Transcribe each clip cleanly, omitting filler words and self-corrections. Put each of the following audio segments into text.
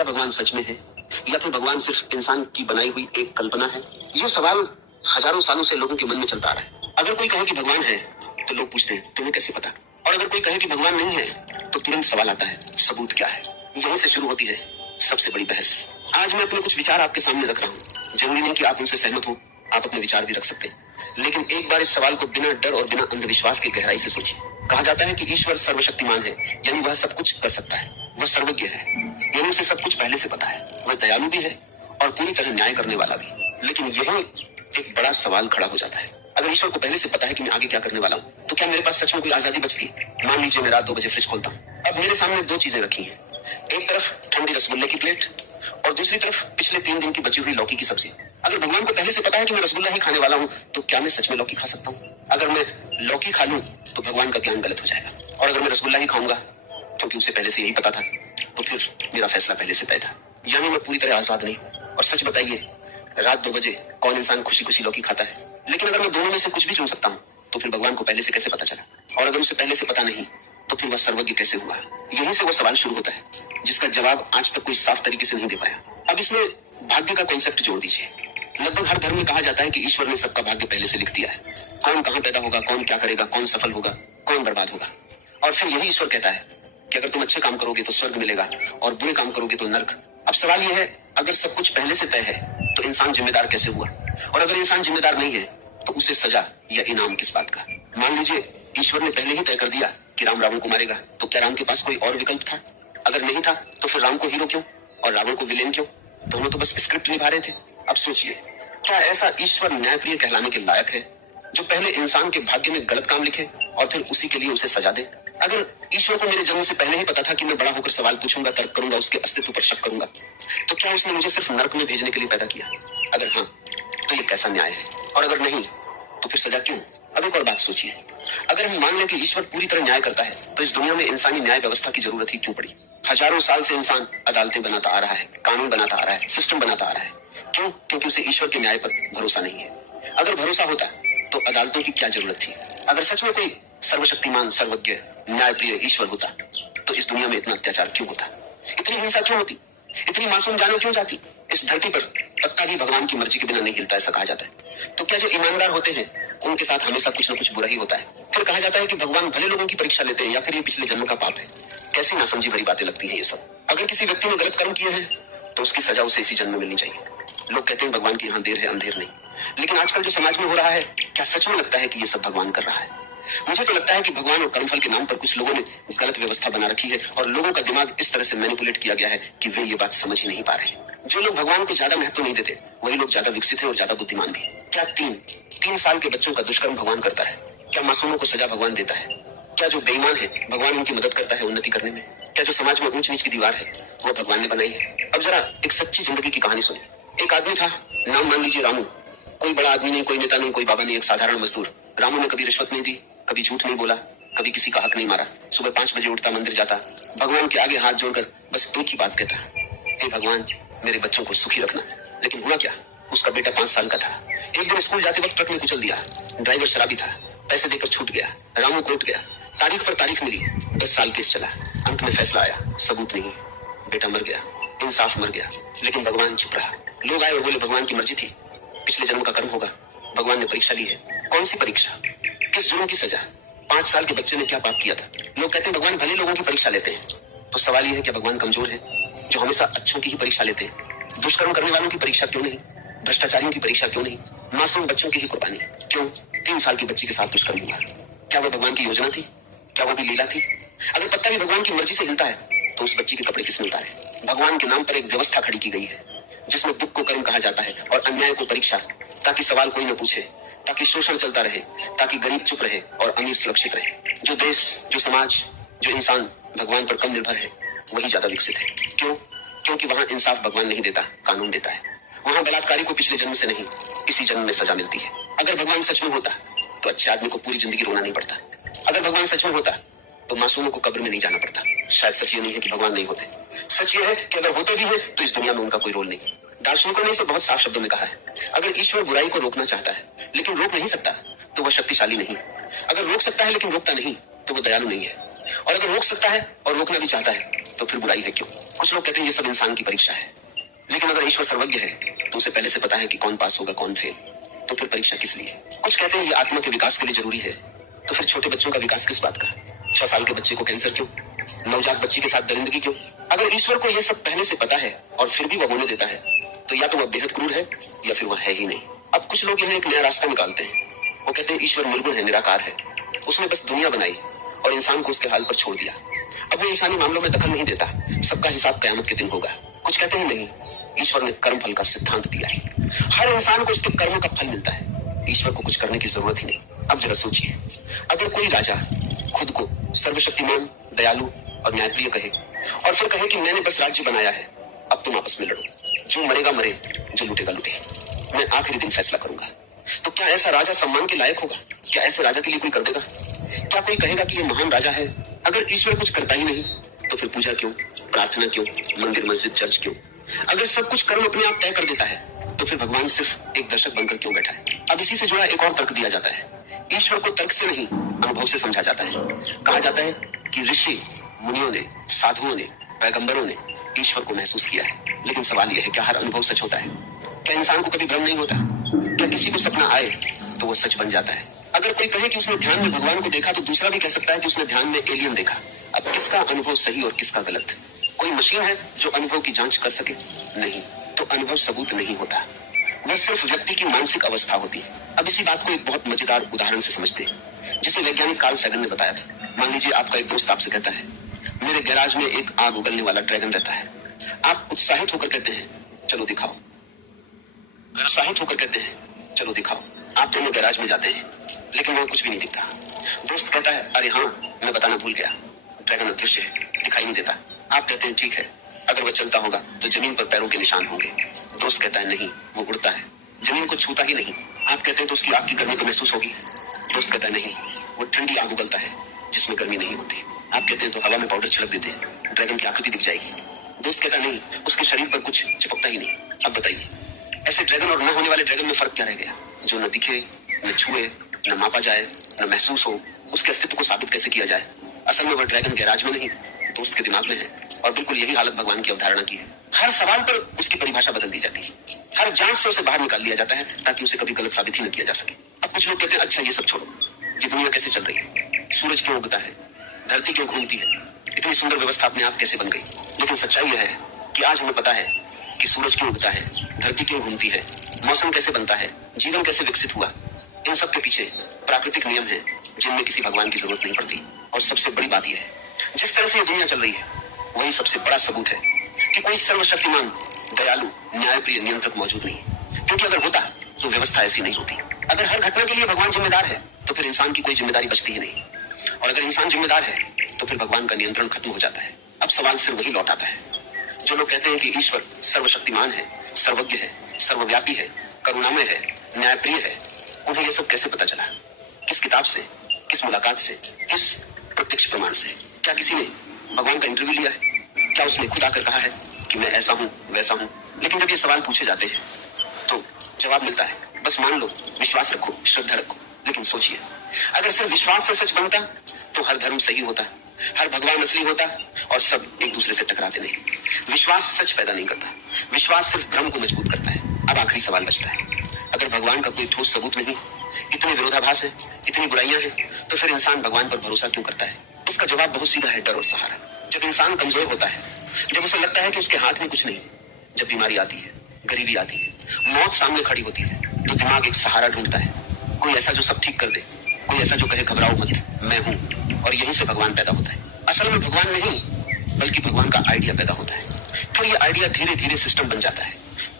क्या भगवान सच में है या फिर भगवान सिर्फ इंसान की बनाई हुई एक कल्पना है? ये सवाल हजारों सालों से लोगों के मन में चलता आ रहा है। अगर कोई कहे कि भगवान है तो लोग पूछते हैं तुम्हें कैसे पता, और अगर कोई कहे कि भगवान नहीं है तो तुरंत सवाल आता है सबूत क्या है। यहीं से शुरू होती है सबसे बड़ी बहस। आज मैं अपने कुछ विचार आपके सामने रख रहा हूँ। जरूरी नहीं कि आप उनसे सहमत हो, आप अपने विचार भी रख सकते हैं, लेकिन एक बार इस सवाल को बिना डर और बिना अंधविश्वास की गहराई से सोचिए। कहा जाता है कि ईश्वर सर्वशक्तिमान है, यानी वह सब कुछ कर सकता है, वह सर्वज्ञ है, यानी उसे सब कुछ पहले से पता है, वह दयालु भी है और पूरी तरह न्याय करने वाला भी। लेकिन यही एक बड़ा सवाल खड़ा हो जाता है, अगर ईश्वर को पहले से पता है कि मैं आगे क्या करने वाला हूँ, तो क्या मेरे पास सच में कोई आजादी बचती है? मान लीजिए मैं रात 2 बजे फ्रिज खोलता हूँ। अब मेरे सामने 2 चीजें रखी हैं, एक तरफ ठंडी रसगुल्ले की प्लेट और दूसरी तरफ पिछले 3 दिन की बची हुई लौकी की सब्जी। अगर भगवान को पहले से पता है कि मैं रसगुल्ला ही खाने वाला हूँ, तो क्या मैं सच में लौकी खा सकता हूँ? अगर मैं लौकी खा लूं तो भगवान का ज्ञान गलत हो जाएगा, और अगर मैं रसगुल्ला ही खाऊंगा क्योंकि उसे पहले से यही पता था, तो फिर मेरा फैसला पहले से तय था, यानी मैं पूरी तरह आजाद नहीं। और सच बताइए, रात 2 बजे कौन इंसान खुशी खुशी लौकी खाता है? लेकिन अगर मैं दोनों में से कुछ भी चुन सकता हूँ, तो फिर भगवान को पहले से कैसे पता चला? और अगर उसे पहले से पता नहीं, तो फिर वह सर्वज्ञ कैसे हुआ? यहीं से वो सवाल शुरू होता है जिसका जवाब आज तक कोई साफ तरीके से नहीं दे पाया। अब इसमें भाग्य का कॉन्सेप्ट जोड़ दीजिए। लगभग हर धर्म में कहा जाता है कि ईश्वर ने सबका भाग्य पहले से लिख दिया है, कौन कहाँ पैदा होगा, कौन क्या करेगा, कौन सफल होगा, कौन बर्बाद होगा। और फिर यही ईश्वर कहता है कि अगर तुम अच्छे काम करोगे तो स्वर्ग मिलेगा और बुरे काम करोगे तो नर्क। अब सवाल यह है, अगर सब कुछ पहले से तय है तो इंसान जिम्मेदार कैसे हुआ? और अगर इंसान जिम्मेदार नहीं है तो उसे सजा या इनाम किस बात का? मान लीजिए ईश्वर ने पहले ही तय कर दिया कि राम रावण को मारेगा, तो क्या राम के पास कोई और विकल्प था? अगर नहीं था तो फिर राम को हीरो क्यों और रावण को विलेन क्यों? दोनों तो बस स्क्रिप्ट निभा रहे थे। अब सोचिए, क्या ऐसा ईश्वर न्यायप्रिय कहलाने के लायक है जो पहले इंसान के भाग्य में गलत काम लिखे और फिर उसी के लिए उसे सजा दे? अगर ईश्वर को मेरे जन्म से पहले ही पता था कि मैं बड़ा होकर सवाल पूछूंगा, तर्क करूंगा, उसके अस्तित्व पर शक करूंगा, तो क्या उसने मुझे सिर्फ नर्क में भेजने के लिए पैदा किया? अगर हाँ, तो ये कैसा न्याय है? और अगर नहीं, तो फिर सजा क्यों? अब एक और बात सोचिए, अगर हम मान लें कि ईश्वर पूरी तरह न्याय करता है, तो इस दुनिया में इंसानी न्याय व्यवस्था की जरूरत ही क्यों पड़ी? हजारों साल से इंसान अदालतें बनाता आ रहा है, कानून बनाता आ रहा है, सिस्टम बनाता आ रहा है। क्यों? क्योंकि उसे ईश्वर के न्याय पर भरोसा नहीं है। अगर भरोसा होता तो अदालतों की क्या जरूरत थी? अगर सच में कोई सर्वशक्तिमान, सर्वज्ञ, न्यायप्रिय ईश्वर होता, तो इस दुनिया में इतना अत्याचार क्यों होता? इतनी हिंसा क्यों होती? इतनी मासूम जानें क्यों जाती? इस धरती पर पत्ता भी भगवान की मर्जी के बिना नहीं हिलता, ऐसा कहा जाता है। तो क्या जो ईमानदार होते हैं उनके साथ हमेशा कुछ न कुछ बुरा ही होता है? फिर कहा जाता है कि भगवान भले लोगों की परीक्षा लेते हैं, या फिर ये पिछले जन्म का पाप है। कैसी नासमझी भरी बातें लगती है ये सब। अगर किसी व्यक्ति ने गलत कर्म किए हैं तो उसकी सजा उसे इसी जन्म में मिलनी चाहिए। लोग कहते हैं भगवान की यहाँ देर है अंधेर नहीं, लेकिन आजकल जो समाज में हो रहा है, क्या सच में लगता है कि ये सब भगवान कर रहा है? मुझे तो लगता है कि भगवान और कर्मफल के नाम पर कुछ लोगों ने गलत व्यवस्था बना रखी है और लोगों का दिमाग इस तरह से मैनिपुलेट किया गया है कि वे ये बात समझ ही नहीं पा रहे। जो लोग भगवान को ज्यादा महत्व नहीं देते, वही लोग ज्यादा विकसित है और ज्यादा बुद्धिमान भी। क्या 3 साल के बच्चों का दुष्कर्म भगवान करता है? क्या मासूमों को सजा भगवान देता है? क्या जो बेईमान है भगवान उनकी मदद करता है उन्नति करने में? क्या जो समाज में ऊंच नीच की दीवार है वो भगवान ने बनाई है? अब जरा एक सच्ची जिंदगी की कहानी सुनिए। एक आदमी था, नाम मान लीजिए रामू। कोई बड़ा आदमी नहीं, कोई नेता नहीं, कोई बाबा नहीं, एक साधारण मजदूर। रामू ने कभी रिश्वत नहीं दी, कभी झूठ नहीं बोला, कभी किसी का हक नहीं मारा। सुबह 5 बजे उठता, मंदिर जाता, भगवान के आगे हाथ जोड़कर बस एक ही बात कहता, हे भगवान मेरे बच्चों को सुखी रखना। लेकिन हुआ क्या, उसका बेटा 5 साल का था। एक दिन स्कूल जाते वक्त ट्रक में कुचल दिया। ड्राइवर शराबी था, पैसे देकर छूट गया। रामू कोर्ट गया, तारीख पर तारीख मिली, 10 साल केस चला। अंत में फैसला आया, सबूत नहीं, बेटा मर गया, इंसाफ मर गया। लेकिन भगवान चुप रहा। लोग आए और बोले भगवान की मर्जी थी, पिछले जन्म का कर्म होगा। भगवान ने परीक्षा ली है। कौन सी परीक्षा? किस जुर्म की सजा? 5 साल के बच्चे ने क्या पाप किया था? लोग कहते हैं भगवान भले लोगों की परीक्षा लेते हैं। तो सवाल यह है कि भगवान कमजोर है जो हमेशा अच्छों की ही परीक्षा लेते हैं? दुष्कर्म करने वालों की परीक्षा क्यों नहीं? भ्रष्टाचारियों की परीक्षा क्यों नहीं? मासूम बच्चों की ही कुर्बानी क्यों? 3 साल की बच्ची के साथ दुष्कर्म हुआ। क्या वह भगवान की योजना थी? क्या वह भी लीला थी? अगर पत्ता भी भगवान की मर्जी से हिलता है तो उस बच्ची के कपड़े किसने उतारे? भगवान के नाम पर एक व्यवस्था खड़ी की गई है जिसमें दुख को कर्म कहा जाता है और अन्याय को परीक्षा, ताकि सवाल कोई न पूछे, ताकि शोषण चलता रहे, ताकि गरीब चुप रहे और अमीर सुरक्षित रहे। जो देश, जो समाज, जो इंसान भगवान पर कम निर्भर है, वही ज्यादा विकसित है। क्यों? क्योंकि वहां इंसाफ भगवान नहीं देता, कानून देता है। वहां बलात्कारी को पिछले जन्म से नहीं, इसी जन्म में सजा मिलती है। अगर भगवान सच में होता तो अच्छे आदमी को पूरी जिंदगी रोना नहीं पड़ता। अगर भगवान सच में होता तो मासूमों को कब्र में नहीं जाना पड़ता। शायद सच ये नहीं है कि भगवान नहीं होते, सच ये है कि अगर होते भी हैं तो इस दुनिया में उनका कोई रोल नहीं। दार्शनिकों ने इसे बहुत साफ शब्दों में कहा है, अगर ईश्वर बुराई को रोकना चाहता है लेकिन रोक नहीं सकता तो वह शक्तिशाली नहीं। अगर रोक सकता है लेकिन रोकता नहीं तो वह दयालु नहीं है। और अगर रोक सकता है और रोकना भी चाहता है तो फिर बुराई है क्यों? कुछ लोग कहते हैं ये सब इंसान की परीक्षा है, लेकिन अगर ईश्वर सर्वज्ञ है तो उसे पहले से पता है कि कौन पास होगा कौन फेल, तो फिर परीक्षा किस लिए? कुछ कहते हैं ये आत्मा के विकास के लिए जरूरी है, तो फिर छोटे बच्चों का विकास किस बात का? 6 साल के बच्चे को कैंसर क्यों? नवजात बच्ची के साथ दरिंदगी क्यों? अगर ईश्वर को यह सब पहले से पता है और फिर भी वह होने देता है, तो या तो वह बेहद क्रूर है या फिर वह है ही नहीं। अब कुछ लोग यहाँ एक नया रास्ता निकालते हैं। वो कहते हैं ईश्वर निर्गुण है, निराकार है, उसने बस दुनिया बनाई और इंसान को उसके हाल पर छोड़ दिया। अब वो इंसानी मामलों में दखल नहीं देता, सबका हिसाब कयामत के दिन होगा। कुछ कहते हैं नहीं, ईश्वर ने कर्म फल का सिद्धांत दिया है, हर इंसान को उसके कर्म का फल मिलता है, ईश्वर को कुछ करने की जरूरत ही नहीं। अब जरा सोचिए, अगर कोई राजा खुद को सर्वशक्तिमान, दयालु और न्यायप्रिय कहे और फिर कहे कि मैंने बस राज्य बनाया है, अब तुम आपस में लड़ो, जो मरेगा मरे, जो लूटेगा लूटे, मैं आखिरी दिन फैसला करूंगा, तो क्या ऐसा राजा सम्मान के लायक होगा? क्या ऐसे राजा के लिए कोई कर देगा? क्या कोई कहेगा कि ये महान राजा है? अगर ईश्वर कुछ करता ही नहीं तो फिर पूजा क्यों, प्रार्थना क्यों, मंदिर मस्जिद चर्च क्यों? अगर सब कुछ कर्म अपने आप तय कर देता है तो फिर भगवान सिर्फ एक दर्शक बनकर क्यों बैठा है? अब इसी से जुड़ा एक और तर्क दिया जाता है। ईश्वर को तर्क से नहीं, अनुभव से समझा जाता है। कहा जाता है कि ऋषि मुनियों ने, साधुओं ने, पैगंबरों ने ईश्वर को महसूस किया है, लेकिन सवाल यह है क्या हर अनुभव सच होता है? क्या इंसान को कभी भ्रम नहीं होता? क्या किसी को सपना आए तो वो सच बन जाता है? अगर कोई कहे कि उसने ध्यान में भगवान को देखा तो दूसरा भी कह सकता है कि उसने ध्यान में एलियन देखा। अब किसका अनुभव सही और किसका गलत? कोई मशीन है जो अनुभव की जांच कर सके? नहीं, तो अनुभव सबूत नहीं होता, वह सिर्फ व्यक्ति की मानसिक अवस्था होती है। अब इसी बात को एक बहुत मजेदार उदाहरण से समझते हैं, जिसे वैज्ञानिक कार्ल सैगन ने बताया था। मान लीजिए आपका एक दोस्त आपसे कहता है मेरे गैराज में एक आग उगलने वाला ड्रैगन रहता है। आप उत्साहित होकर कहते हैं चलो दिखाओ, उत्साहित होकर कहते हैं चलो दिखाओ। आप दोनों गैराज में जाते हैं, लेकिन वहां कुछ भी नहीं दिखता। दोस्त कहता है अरे हाँ, मैं बताना भूल गया, ड्रैगन अदृश्य है, दिखाई नहीं देता। आप कहते हैं ठीक है, अगर वह चलता होगा तो जमीन पर पैरों के निशान होंगे। दोस्त कहता है नहीं, वो उड़ता है, जमीन को छूता ही नहीं। आप कहते हैं तो उसकी आग की गर्मी तो महसूस होगी। दोस्त कहता है नहीं, वो ठंडी आग उगलता है जिसमें गर्मी नहीं होती। आप कहते हैं तो हवा में पाउडर छिड़क देते हैं, ड्रैगन की आकृति दिख जाएगी। दोस्त कहता नहीं, उसके शरीर पर कुछ चिपकता ही नहीं। अब बताइए, ऐसे ड्रैगन और न होने वाले ड्रैगन में फर्क क्या रह गया? जो न दिखे, न छुए, न मापा जाए, न महसूस हो, उसके अस्तित्व को साबित कैसे किया जाए? असल में वह ड्रैगन गैराज में नहीं, दोस्त के दिमाग में है, और बिल्कुल यही हालत भगवान की अवधारणा की है। हर सवाल पर उसकी परिभाषा बदल दी जाती है, हर जांच से उसे बाहर निकाल लिया जाता है ताकि उसे कभी गलत साबित ही न किया जा सके। अब कुछ लोग कहते हैं अच्छा ये सब छोड़ो, ये दुनिया कैसे चल रही है? सूरज क्यों उगता है? धरती क्यों घूमती है? इतनी सुंदर व्यवस्था अपने आप कैसे बन गई? लेकिन सच्चाई यह है कि आज हमें पता है कि सूरज क्यों उगता है, धरती क्यों घूमती है, मौसम कैसे बनता है, जीवन कैसे विकसित हुआ। इन सब के पीछे प्राकृतिक नियम है जिनमें किसी भगवान की जरूरत नहीं पड़ती। और सबसे बड़ी बात यह है, जिस तरह से ये दुनिया चल रही है वही सबसे बड़ा सबूत है कि कोई सर्वशक्तिमान, दयालु, न्यायप्रिय नियंत्रक मौजूद नहीं। क्योंकि अगर होता तो व्यवस्था ऐसी नहीं होती। अगर हर घटना के लिए भगवान जिम्मेदार है तो फिर इंसान की कोई जिम्मेदारी बचती ही नहीं, और अगर इंसान जिम्मेदार है तो फिर भगवान का नियंत्रण खत्म हो जाता है। अब सवाल फिर वही लौट आता है, जो लोग कहते हैं कि ईश्वर सर्वशक्तिमान है, सर्वज्ञ है, सर्वव्यापी है, करुणामय है, न्यायप्रिय है, उन्हें यह सब कैसे पता चला? किस किताब से, किस मुलाकात से, किस प्रत्यक्ष प्रमाण से? क्या किसी ने भगवान का इंटरव्यू लिया है? क्या उसने खुद आकर कहा है कि मैं ऐसा हूं, वैसा हूं? लेकिन जब ये सवाल पूछे जाते हैं तो जवाब मिलता है बस मान लो, विश्वास रखो, श्रद्धा रखो। लेकिन सोचिए, अगर सिर्फ विश्वास से सच बनता तो हर धर्म सही होता, हर भगवान असली होता और सब एक दूसरे से टकराते नहीं। विश्वास सच पैदा नहीं करता, विश्वास सिर्फ भ्रम को मजबूत करता है। अब आखिरी सवाल बचता है, अगर भगवान का कोई ठोस सबूत नहीं, इतने विरोधाभास है, इतनी बुराइयां हैं, तो फिर इंसान भगवान पर भरोसा क्यों करता है? इसका जवाब बहुत सीधा है, डर और सहारा। जब इंसान कमजोर होता है, जब उसे लगता है कि उसके हाथ में कुछ नहीं, जब बीमारी आती है, गरीबी आती है, मौत सामने खड़ी होती है, तो दिमाग एक सहारा ढूंढता है, कोई ऐसा जो सब ठीक कर दे, कोई ऐसा जो कहे घबराओ मत, मैं हूं। और यहीं से भगवान पैदा होता है। असल में भगवान नहीं, बल्कि भगवान का आइडिया पैदा होता है। फिर ये आइडिया धीरे धीरे सिस्टम बन जाता है,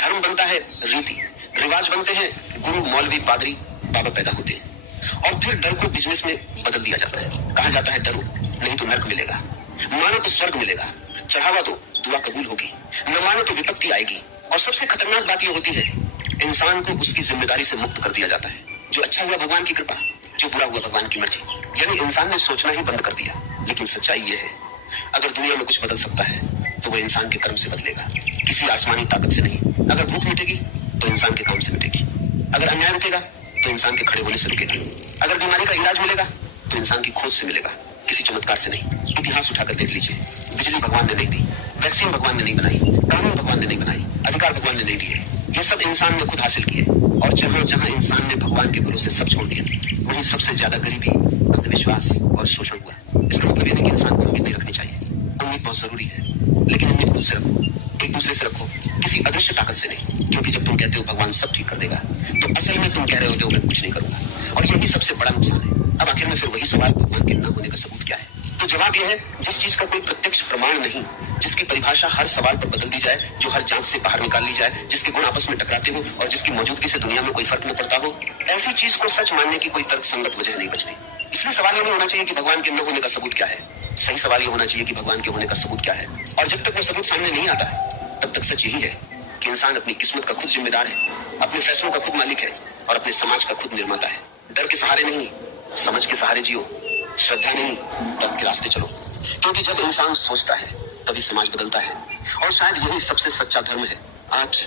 धर्म बनता है, रीति रिवाज बनते हैं, गुरु, मौलवी, पादरी, बाबा पैदा होते हैं। और फिर डर को बिजनेस में बदल दिया जाता है। कहा जाता है डरो, नहीं तो नर्क मिलेगा, मानो तो स्वर्ग मिलेगा, चढ़ावा दो, दुआ कबूल होगी, न मानो तो विपत्ति आएगी। और सबसे खतरनाक बात यह होती है, इंसान को उसकी जिम्मेदारी से मुक्त कर दिया जाता है। जो अच्छा हुआ भगवान की कृपा, जो बुरा हुआ भगवान की मर्जी। यानी इंसान ने सोचना ही बंद कर दिया। लेकिन सच्चाई यह है, अगर दुनिया में कुछ बदल सकता है तो वह इंसान के कर्म से बदलेगा, किसी आसमानी ताकत से नहीं। अगर भूख मिटेगी तो इंसान के काम से मिटेगी, अगर अन्याय रुकेगा तो इंसान के खड़े होने से रुकेगा, अगर बीमारी का इलाज मिलेगा तो इंसान की खोज से मिलेगा, किसी चमत्कार से नहीं। इतिहास उठाकर देख लीजिए, बिजली भगवान ने नहीं दी, वैक्सीन भगवान ने नहीं बनाई, कानून भगवान ने नहीं बनाई, अधिकार भगवान ने नहीं दिए, ये सब इंसान ने खुद हासिल किए। और जहां जहां इंसान ने भगवान के भरोसे सब छोड़ दिया, वहीं सबसे ज्यादा गरीबी, अंधविश्वास और शोषण हुआ। इसका मतलब यह नहीं कि इंसान को उम्मीद नहीं रखनी चाहिए, उम्मीद बहुत जरूरी है, लेकिन उम्मीद खुद से रखो, एक दूसरे से रखो, किसी अदृश्य ताकत से नहीं। क्योंकि जब तुम कहते हो भगवान सब ठीक कर देगा, तो असल में तुम कह रहे होते हो मैं कुछ नहीं करूंगा, और यही सबसे बड़ा नुकसान है। अब आखिर में फिर वही सवाल, भगवान के न होने का सबूत क्या है? तो जवाब यह है, जिस चीज का कोई प्रत्यक्ष प्रमाण नहीं, जिसकी परिभाषा हर सवाल पर बदल दी जाए, जो हर जांच से बाहर निकाल ली जाए, जिसके गुण आपस में टकराते हो और जिसकी मौजूदगी से दुनिया में कोई फर्क न पड़ता हो, ऐसी चीज को सच मानने की कोई तर्कसंगत वजह नहीं बचती। इसलिए सवाल ये नहीं होना चाहिए कि भगवान के न होने का सबूत क्या है, सही सवाल ये होना चाहिए कि भगवान के होने का सबूत क्या है। और जब तक वो सबूत सामने नहीं आता तब तक सच यही है कि इंसान अपनी किस्मत का खुद जिम्मेदार है, अपने फैसलों का खुद मालिक है और अपने समाज का खुद निर्माता है। डर के सहारे नहीं, समझ के सहारे जियो, श्रद्धा नहीं, तब के रास्ते चलो। क्योंकि जब इंसान सोचता है तभी समाज बदलता है, और शायद यही सबसे सच्चा धर्म है। आज